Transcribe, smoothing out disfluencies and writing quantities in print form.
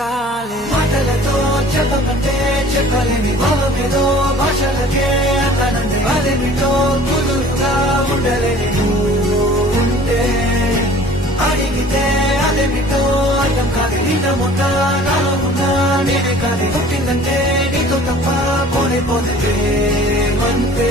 చాలే మాటలతో చెప్పకంటే చెప్పలేని భావమేదో భాషలకే అంతనంటే అదేమిటో కుదురుగా ఉండలేని నువ్వు ఉంటే అడిగితే అదేమిటో అర్థం కాదు నిన్నమున్నా నా ఉన్నా నేనే కాదు పుట్టిందంటే నీతో తప్ప పోనే పోతే అంతే